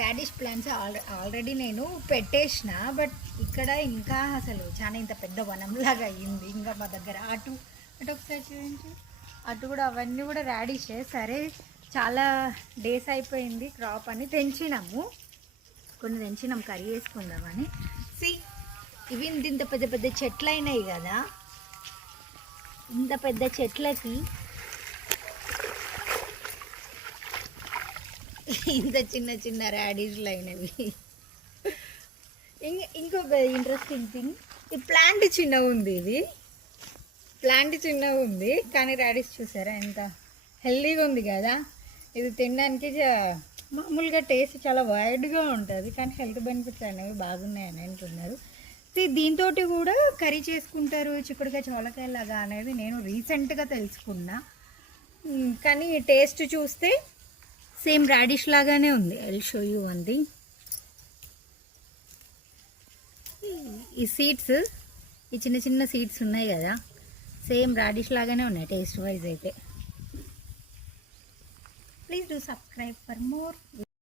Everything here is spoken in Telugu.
రాడిష్ ప్లాంట్స్ ఆల్రెడీ నేను పెట్టేసిన, బట్ ఇక్కడ ఇంకా అసలు చాలా ఇంత పెద్ద వనంలాగా అయ్యింది. ఇంకా మా దగ్గర అటు అటు ఒకసారి చూపించి, అటు కూడా అవన్నీ కూడా రాడిషే. సరే చాలా డేస్ అయిపోయింది క్రాప్ అని తెంచినాము, కొన్ని తెంచినాం కర్రీ వేసుకుందామని. ఇవి ఇంత పెద్ద పెద్ద చెట్లు అయినాయి కదా, ఇంత పెద్ద చెట్లకి ఇంత చిన్న చిన్న రాడిష్లు అయినవి. ఇంకొక ఇంట్రెస్టింగ్ థింగ్, ఈ ప్లాంట్ చిన్నగా ఉంది, ఇది ప్లాంట్ చిన్నగా ఉంది కానీ రాడిష్ చూసారా ఎంత హెల్దీగా ఉంది కదా. ఇది తినడానికి మామూలుగా టేస్ట్ చాలా వైడ్గా ఉంటుంది, కానీ హెల్త్ బెనిఫిట్స్ అనేవి బాగున్నాయని అంటున్నారు. దీంతో కూడా కర్రీ చేసుకుంటారు చిక్కుడుకాయ చోళకాయ లాగా అనేది నేను రీసెంట్గా తెలుసుకున్నా. కానీ టేస్ట్ చూస్తే సేమ్ రాడిష్ లాగానే ఉంది. I will show you one thing. ఈ సీడ్స్, ఈ చిన్న చిన్న సీడ్స్ ఉన్నాయి కదా, సేమ్ రాడిష్ లాగానే ఉన్నాయి టేస్ట్ వైజ్ అయితే. Please do subscribe for more.